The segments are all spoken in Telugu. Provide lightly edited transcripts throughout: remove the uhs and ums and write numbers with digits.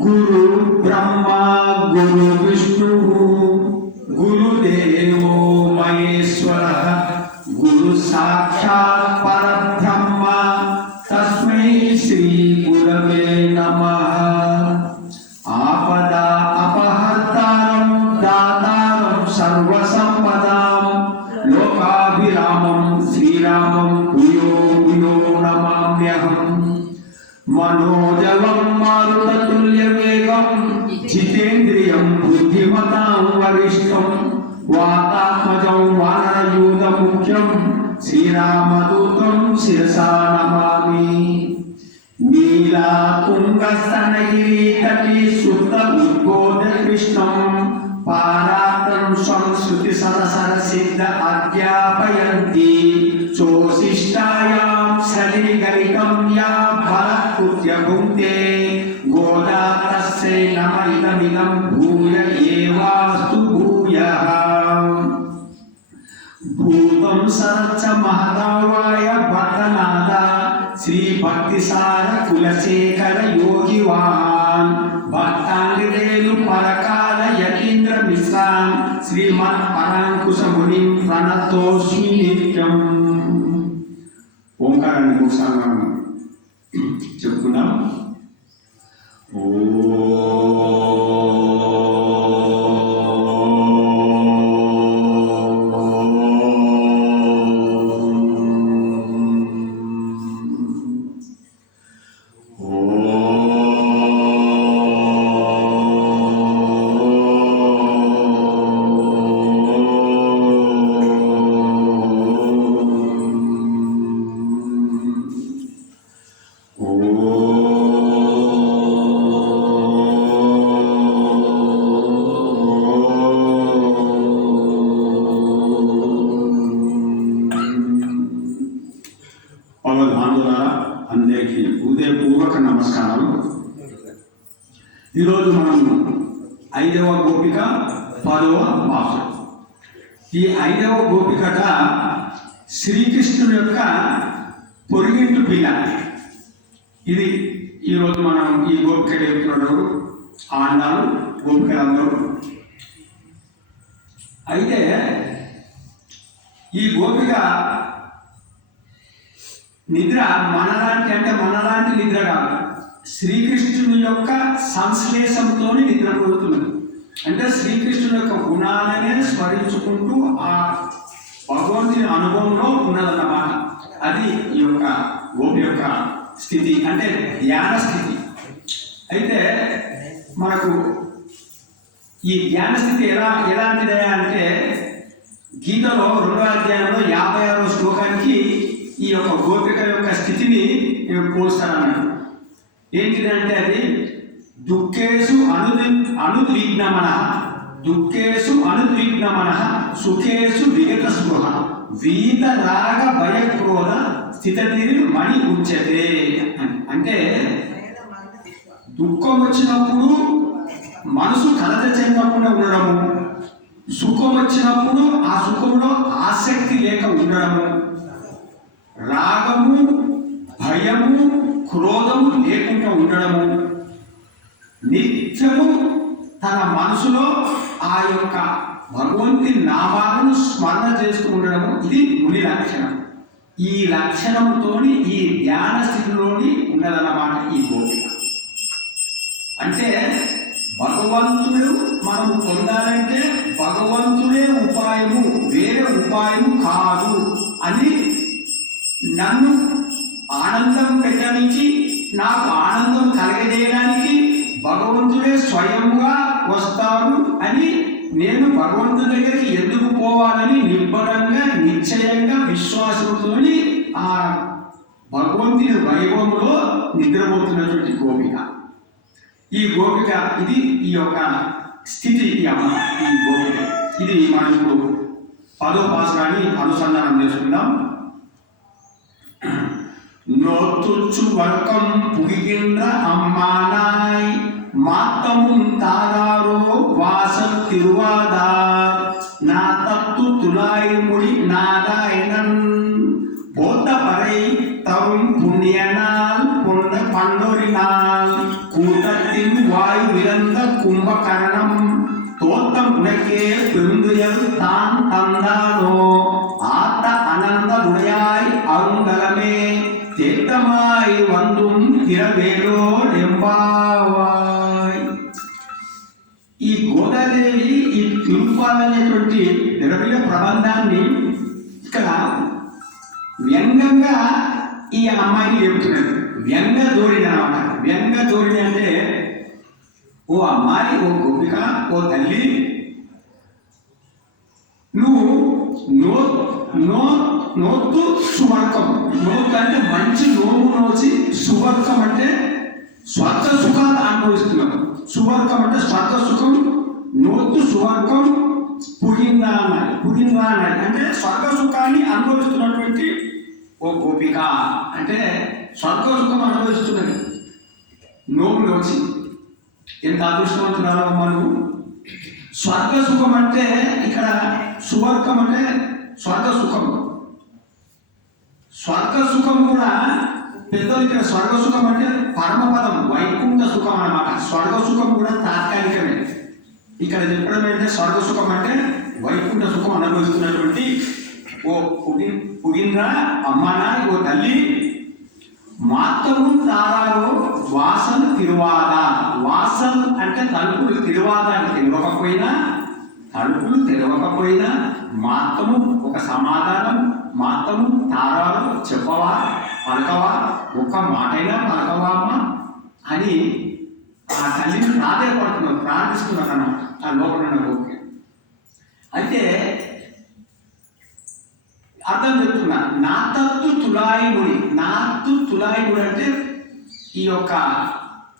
गुरु ब्रह्मा गुरु विष्णु गुरुदेवो महेश्वरः गुरु साक्षात् परब्रह्म तस्मै श्री गुरवे नमः। आपदा अपहर्तारं दातारं सर्वसम्पदां लोकाभिरामं श्रीरामं भूयो भूयो नमाम्यहम्। मनोजवं मारुततुल्यवेगं जितेन्द्रियं बुद्धिमतां वरिष्ठं वातात्मजं वानरयूथमुख्यं श्रीरामदूतं शिरसा नमामि। नीलातुङ्गस्तनगिरितटी सुत उद्बोधकृष्णं पारात्रं संस्कृतिसरसरसिद्ध अध्यापयन्ति चोशिष्टायां सलिगलिकं या भरत्कृत्य भुङ्क्ते गोदा तस्यै नम इदमिदं भूय एवास्तु भूयः। भूतं सरच्च महदावाय भट्टनाथ श्री भक्तिसार कुलशेखर योगिवान् भक्ताङ्गिरेणु परकाल यतीन्द्र मिश्रान् श्रीमत् पराङ्कुश मुनिं प्रणतोऽस्मि नित्यम्। ఓంకారాన్ని ఒకసారి మనం చెప్పుకుందాం. అందరికీ హృదయపూర్వక నమస్కారాలు. ఈరోజు మనం 5వ గోపిక 10వ పాసు. ఈ 5వ గోపికట శ్రీకృష్ణుని యొక్క పొరుగింటి పిల్ల. ఇది ఈరోజు మనం ఈ గోపిక చెప్తున్నారు ఆండాలు గోపికలందరూ. అయితే ఈ గోపిక నిద్ర మనలాంటి నిద్ర కాదు, శ్రీకృష్ణుని యొక్క సంశ్లేషంతో నిద్రపోతున్నది. అంటే శ్రీకృష్ణుని యొక్క గుణాలనే స్మరించుకుంటూ ఆ భగవంతుని అనుభవంలో ఉన్నదన్నమాట. అది ఈ యొక్క గోపి యొక్క స్థితి, అంటే ధ్యాన స్థితి. అయితే మనకు ఈ ధ్యాన స్థితి ఎలాంటిదే అంటే గీతలో 2వ అధ్యాయంలో 56వ శ్లోకానికి ఈ యొక్క గోపిక యొక్క స్థితిని పోల్స్తానన్నాడు. ఏంటిదంటే అది దుఃఖేషు అనుద్విగ్నమన సుఖేషు విగత స్పృహ వీత రాగ భయక్రోధ స్థితతిరి మణి ఉచ్యతే. అంటే దుఃఖం వచ్చినప్పుడు మనసు కలత చెందకుండా ఉండడము, సుఖం వచ్చినప్పుడు ఆ సుఖంలో ఆసక్తి లేక ఉండడము, రాగము భయము క్రోధము లేకుండా ఉండడము, నిత్యము తన మనసులో ఆ యొక్క భగవంతుని నామాలను స్మరణ చేస్తూ ఉండడము, ఇది ముని లక్షణం. ఈ లక్షణంతో ఈ ధ్యాన స్థితిలోని ఉన్నదన్నమాట ఈ గోపిక. అంటే భగవంతుడు మనం పొందాలంటే భగవంతుడే ఉపాయము, వేరే ఉపాయము కాదు అని నన్ను ఆనందం పెట్టడానికి, నాకు ఆనందం కలగజేయడానికి భగవంతుడే స్వయంగా వస్తాడు అని నేను భగవంతుడి దగ్గరికి ఎందుకు పోవాలని నిబ్బరంగా నిశ్చయంగా విశ్వాసంతో ఆ భగవంతుని వైభవంలో నిద్రపోతున్నటువంటి గోపిక. ఈ గోపిక ఇది ఈ యొక్క స్థితి. ఈ గోపిక ఇది మనం ఇప్పుడు 10వ పాసురాన్ని అనుసంధానం చేసుకుందాం. நோத்துச்சு வர்க்கம் புகின்ற அம்மானாய் மாத்தமும் தாராரோ வாசல் திருவாதார் நாத்தத்து துளாய் மொழி நாராயணன் போத்த பறை தரும் புண்ணியனால் பொன்ன பன்னொரி புகினான் கூட்டத்தின் வாய் விளந்த கும்பகரணம் தோத்தம் உனக்கே பெருந்துயல் தான் தந்தானோ ஆத்த அனந்த உடையாய் அருங்கலமே தேத்தமாய் வந்தும் திரவேலோ ఎంబావాయ్. ఈ గోదాదేవి ఈ తిరుపాలనేటువంటి నిరవయ ప్రబంధాన్ని ఇక్కడ వ్యంగ్యంగా ఈ అమ్మాయిని చెబుతున్నది. వ్యంగ్య ధోరణి అన్నమాట. వ్యంగ్య ధోరణి అంటే ఓ అమ్మాయి, ఓ గోపిక, ఓ తల్లి, నువ్వు నోత్తు సువర్గం. నోత్తు అంటే మంచి నోము నోచి, సువర్గం అంటే స్వర్గ సుఖాలు అనుభవిస్తున్నాం. సువర్గం అంటే స్వర్గ సుఖం. నోత్తు సువర్గం పుగిందా అన్నది. పుగిందా అన్నది అంటే స్వర్గ సుఖాన్ని అనుభవిస్తున్నటువంటి ఓ గోపిక అంటే స్వర్గ సుఖం అనుభవిస్తున్నది నోములు వచ్చి. ఎంత అదృష్టవంతురాలు మనం. స్వర్గ సుఖం అంటే ఇక్కడ సువర్గం అంటే స్వర్గ సుఖం. స్వర్గ సుఖం కూడా పెద్దలు ఇక్కడ స్వర్గ సుఖం అంటే పరమపదం, వైకుంఠ సుఖం అన్నమాట. స్వర్గ సుఖం కూడా తాత్కాలికమే. ఇక్కడ చెప్పడం ఏంటంటే స్వర్గ సుఖం అంటే వైకుంఠ సుఖం అనుభవిస్తున్నటువంటి ఓ పుగింద్ర అమ్మానా, ఓ తల్లి, మాత్తము తారాలో వాసలు తిరువాద. వాసలు అంటే తలుపులు, తిరువాదాన్ని తెరవకపోయినా, తలుపులు తెరవకపోయినా మాత్తము ఒక సమాధానం, మాత్తము తారాలు చెప్పవా, పలకవా, ఒక్క మాటైనా పలకవా అమ్మ అని ఆ తల్లిని ప్రాధేయపడుతున్నారు, ప్రార్థిస్తున్నారు అన్నమాట ఆ లోపల ఉన్న గోపిక. అయితే అర్థం చెప్తున్నా. నాతత్తు తులాయిముడి. నాత్తు తులాయిముడి అంటే ఈ యొక్క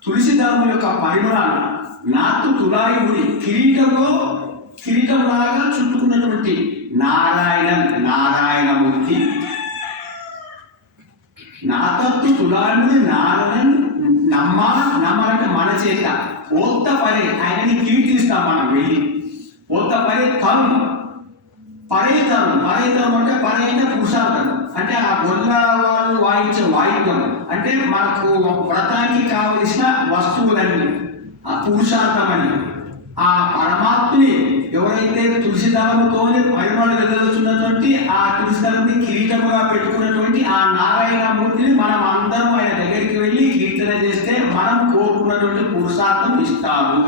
తులసి దళం యొక్క పరిమళాలు. నాత్తు తులాయిముడి కిరీటంలాగా చుట్టుకున్నటువంటి నారాయణమూర్తి. నాతత్తు తులాయిముడి నారాయణన్ నమ్మాలంటే మన చేత ఓత్త పరే ఆయనని కీర్తిస్తాం మనం వెళ్ళి. ఓత్త పరే తను పరేతరం. పరేతరం అంటే పరైన పురుషార్థం అంటే ఆ గొల్ల వాళ్ళు వాయించే వాయిద్యం అంటే మనకు వ్రతానికి కావలసిన వస్తువులన్నీ ఆ పురుషార్థం అని. ఆ పరమాత్మని ఎవరైతే తులసి దళముతోనే పరిమళ వెదలుచున్నటువంటి ఆ తులసి దళంని కిరీటముగా పెట్టుకున్నటువంటి ఆ నారాయణమూర్తిని మనం అందరం ఆయన దగ్గరికి వెళ్ళి కీర్తన చేస్తే మనం కోరుకున్నటువంటి పురుషార్థం ఇస్తారు.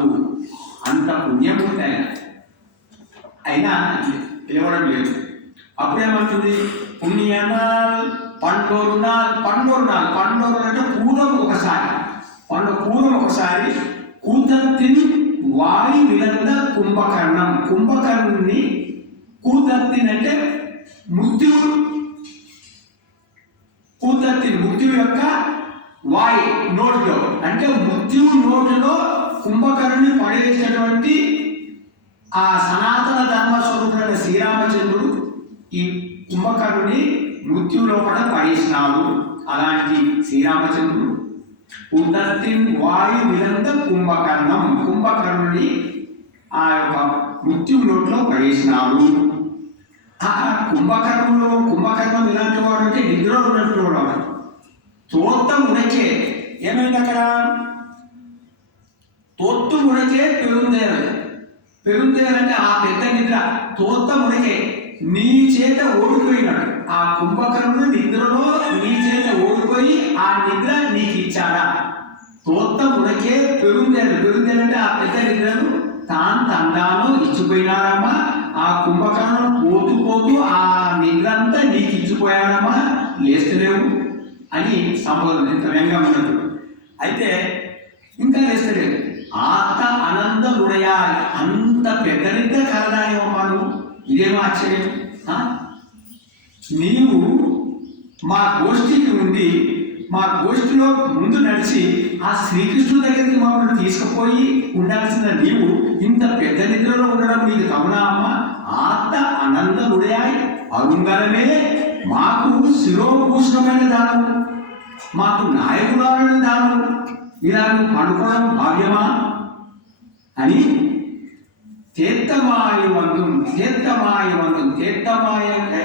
అంత పుణ్యమూర్తి ఆయన. అయినా పిలవడం లేదు. అప్పుడేమంటుంది? పుణ్యనాల్ పండోరునాల్. పండోరు అంటే పూర్వం ఒకసారి కూతత్తిని వాయి విలంద కుంభకర్ణం. కుంభకర్ణుని కూతత్తిని అంటే మృత్యువు. కూతత్తిని మృత్యువు యొక్క వాయి నోటిలో అంటే మృత్యువు నోటిలో కుంభకర్ణుని పడేసినటువంటి ఆ సనాతన ధర్మ స్వరూపుడైన శ్రీరామచంద్రుడు ఈ కుంభకర్ణుని మృత్యు లోపల పడేసినాడు. అలాంటి శ్రీరామచంద్రుడు ఉదత్తిన్ వాయు విలంత కుంభకర్ణుని ఆ యొక్క మృత్యు నోట్లో పడేసినాడు. ఆ కుంభకర్ణం ఎలాంటి వాడు అంటే నిద్రలో ఉన్నట్టు వాడు. తోత్త మునకే ఏమైంది అక్కడ? తోత్తు మునకే పెరుందేరంటే ఆ పెద్ద నిద్ర. తోత్త మునకే నీ చేత ఓడిపోయినాడు. ఆ కుంభకర్ణుడు నిద్రలో నీ చేత ఓడిపోయి ఆ నిద్ర నీకు ఇచ్చాడా? తోత్త మునకే పెరుందేరంటే ఆ పెద్ద నిద్రను తందాను ఇచ్చిపోయినాడమ్మా. ఆ కుంభకర్ణుడు పోతూ ఆ నిద్రంతా నీకు ఇచ్చిపోయాడమ్మా, లేస్తలేవు అని సంబోధన ఎంత వ్యంగ్యం ఉన్నట్టు. అయితే ఇంకా లేస్తలేదు. ఆత్త అనందముడయా, అంత పెద్ద నిద్ర కలదానేమమ్మా నువ్వు. ఇదేమో ఆశ్చర్యం. నీవు మా గోష్ఠికి ఉండి మా గోష్ఠిలో ముందు నడిచి ఆ శ్రీకృష్ణుడి దగ్గరికి మమ్మల్ని తీసుకుపోయి ఉండాల్సిన నీవు ఇంత పెద్ద నిద్రలో ఉండడం నీకు తగునా అమ్మా? ఆత్త అనందముడయాయ్ అరుంగలమే మాకు శిరోభూషణమైన దానము, మాకు నాయకురాలైన దానము, ఇలా నువ్వు అనుకోవడం భావ్యమా అని తీర్థమాయ అంటే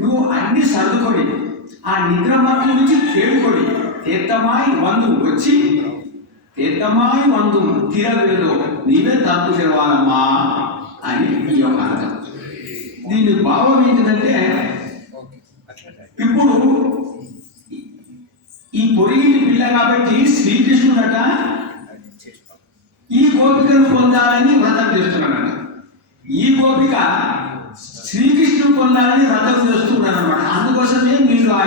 నువ్వు అన్ని సర్దుకొని ఆ నిద్ర మట్ల నుంచి తేడుకొని తీర్థమాయి వందు వచ్చి తీర్థమాయి వందు తీరవేలో నీవే తప్పు తెరవాలమ్మా అని ఈ యొక్క అర్థం. దీని భావం ఏంటంటే, ఇప్పుడు ఈ పొరిగిటి పిల్ల కాబట్టి శ్రీకృష్ణుడట ఈ గోపికను పొందాలని వ్రతం చేస్తున్నాడట. ఈ గోపిక శ్రీకృష్ణుడు పొందాలని వ్రతం చేస్తున్నాడు అనమాట. అందుకోసమే మీరు ఆ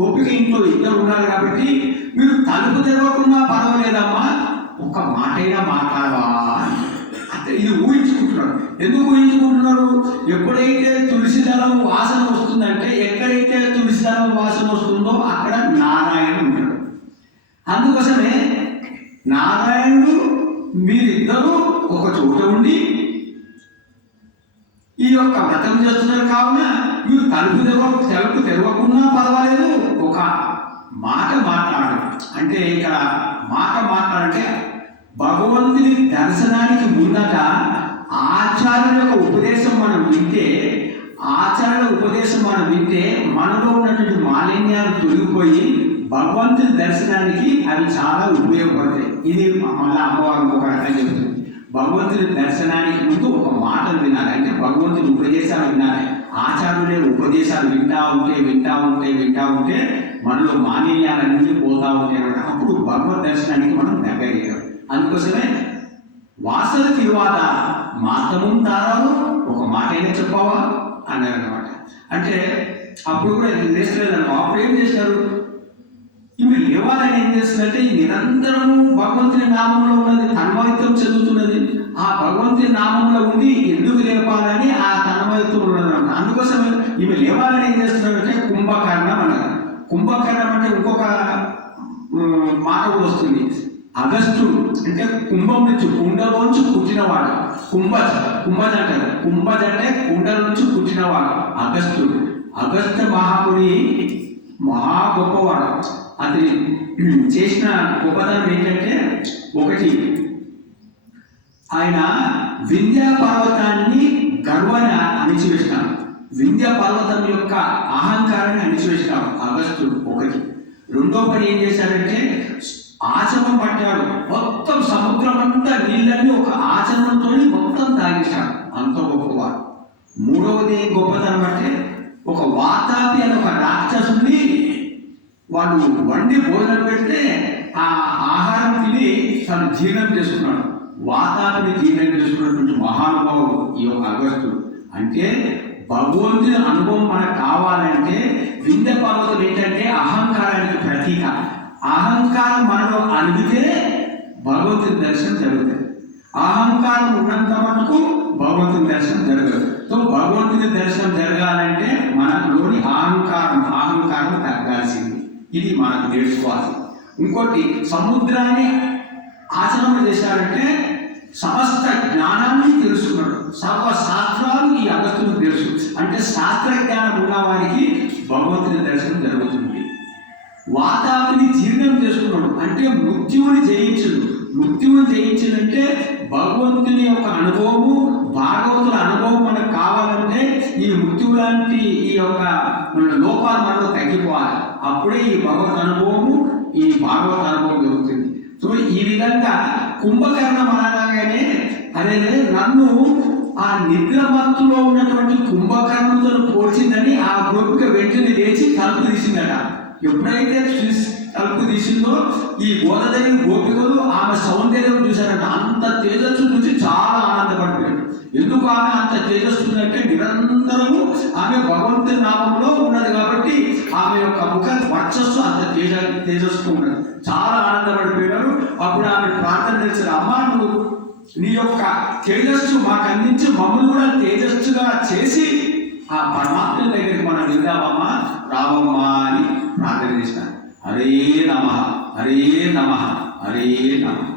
గోపిక ఇంట్లో ఇద్దరు ఉన్నారు కాబట్టి మీరు తలుపు తెరవకుండా పర్వాలేదమ్మా, ఒక్క మాటైనా మాట్లాడవా అంటే ఇది ఊహించుకుంటున్నారు. ఎందుకు ఊహించుకుంటున్నారు? ఎప్పుడైతే తులసి దళం వాసన వస్తుందంటే, ఎక్కడైతే తులసి దళం వాసన వస్తుందో అక్కడ నారాయణుడు ఉంటాడు. అందుకోసమే నారాయణుడు మీరిద్దరూ ఒక చోట ఉండి ఈ యొక్క వ్రతం చేస్తున్నారు కావున మీరు తలుపు తెరవకుండా పర్వాలేదు, ఒక మాట మాట్లాడు అంటే, ఇక్కడ మాట మాట్లాడంటే భగవంతుని దర్శనానికి ముందట ఆచార్యుల యొక్క ఉపదేశం మనం వింటే, ఆచార్యుల ఉపదేశం మనం వింటే మనలో ఉన్నటువంటి మాలిన్యాలు తొలగిపోయి భగవంతుని దర్శనానికి అవి చాలా ఉపయోగపడతాయి. ఇది మళ్ళీ అమ్మవారు ఒక రకంగా చెబుతుంది. భగవంతుని దర్శనానికి ముందు ఒక మాటలు వినాలి, అంటే భగవంతుని ఉపదేశాలు వినాలి. ఆచార్యులే ఉపదేశాలు వింటా ఉంటే మనలో మాలిన్యాలన్నీ పోతా ఉంటాయి అన్నమాట. అప్పుడు భగవద్ దర్శనానికి మనం దగ్గరయ్యాం. అందుకోసమే వాసన తిరువాత మాతము తారావు ఒక మాట అయినా చెప్పావా అన్నారు అనమాట. అంటే అప్పుడు కూడా లేస్తలేదన్న. అప్పుడు ఏం చేశారు? ఇవి లేవాలని ఏం చేస్తుందంటే, నిరంతరము భగవంతుని నామంలో ఉన్నది, తన్మయత్వం చెందుతున్నది. ఆ భగవంతుని నామంలో ఉండి ఎందుకు లేపాలని ఆ తన్మయత్వం ఉన్నది. అందుకోసం ఇవి లేవాలని ఏం చేస్తున్నారంటే కుంభకర్ణం అన్నారు. కుంభకర్ణం అంటే ఇంకొక మాట కూడా వస్తుంది. అగస్త్యుడు అంటే కుంభం నుంచి, కుండలోంచి పుట్టినవాడు. కుంభజ అంటారు. కుంభజ అంటే కుండ నుంచి పుట్టినవాడు అగస్త్యుడు. అగస్త్య మహాముని మహా గొప్పవాడు. అతని చేసిన గొప్పతనం ఏంటంటే, ఒకటి ఆయన వింధ్యా పర్వతాన్ని గర్వాన్ని అణిచివేసినాడు. వింధ్యా పర్వతం యొక్క అహంకారాన్ని అణిచివేసినాడు అగస్త్యుడు ఒకటి. రెండో పని ఏం చేశాడంటే, ఆచమం పట్టాడు. మొత్తం సముద్రం అంతా నీళ్ళని ఒక ఆచమనంతో మొత్తం తాగేశాడు. అంత గొప్పవాడు. మూడవది గొప్పతనం అంటే, ఒక వాతాపి అని ఒక రాక్షసుని వాళ్ళు వండి భోజనం పెడితే ఆ ఆహారం తిని తను జీర్ణం చేసుకున్నాడు. వాతాపిని జీర్ణం చేసుకున్నటువంటి మహానుభావుడు ఈ యొక్క అగస్త్యుడు. అంటే భగవంతుని అనుభవం మనకు కావాలంటే వింధ్య పర్వతం ఏంటంటే అహంకారానికి ప్రతీక. అహంకారం మనలో అణిగితే భగవంతుని దర్శనం జరుగుతుంది. అహంకారం ఉన్నంత మటుకు భగవంతుని దర్శనం జరగదు. సో భగవంతుని దర్శనం జరగాలంటే మనలోని అహంకారం తగ్గాల్సింది. ఇది మనకు నేర్చుకోవాలి. ఇంకోటి, సముద్రాన్ని ఆచరణ చేశారంటే సమస్త జ్ఞానాన్ని తెలుసుకున్నాడు. సర్వ శాస్త్రాలు ఈ అగస్త్యునికి తెలుసు. అంటే శాస్త్ర జ్ఞానం ఉన్న వారికి భగవంతుని దర్శనం జరుగుతుంది. వాతాపిని జీర్ణం చేసుకున్నాడు అంటే మృత్యువుని జయించిందంటే భగవంతుని యొక్క అనుభవము, భాగవతుల అనుభవం మనకు కావాలంటే ఈ మృత్యువు లాంటి ఈ యొక్క లోపాలు మనలో తగ్గిపోవాలి. అప్పుడే ఈ భగవత్ అనుభవము, ఈ భాగవత అనుభవం జరుగుతుంది. సో ఈ విధంగా కుంభకర్ణం అనగానే అదే నన్ను ఆ నిద్ర మత్తులో ఉన్నటువంటి కుంభకర్ణంతో పోల్చిందని ఆ గోపిక వెంటనే లేచి తలుపు తీసిందట. ఎప్పుడైతే తలుపు తీసిందో ఈ గోదాదేవి గోపికలు ఆమె సౌందర్యం చూశారట. అంత తేజస్సు చూసి చాలా ఆనందపడిపోయాడు. ఎందుకు ఆమె అంత తేజస్సు అంటే, నిరంతరము ఆమె భగవంతుని నామంలో ఉన్నది కాబట్టి ఆమె యొక్క ముఖ వర్చస్సు అంత తేజస్సు ఉన్నది. చాలా ఆనందపడిపోయారు. అప్పుడు ఆమె ప్రార్థన చేశారు, అమ్మా నువ్వు నీ యొక్క తేజస్సు మాకు అందించి మమ్మల్ని కూడా తేజస్సుగా చేసి ఆ పరమాత్మ దగ్గరికి మనం వెళ్దామమ్మా, రావమ్మా అని ప్రార్థన చేశారు. హరే నమః, హరే నమః, హరే నమః.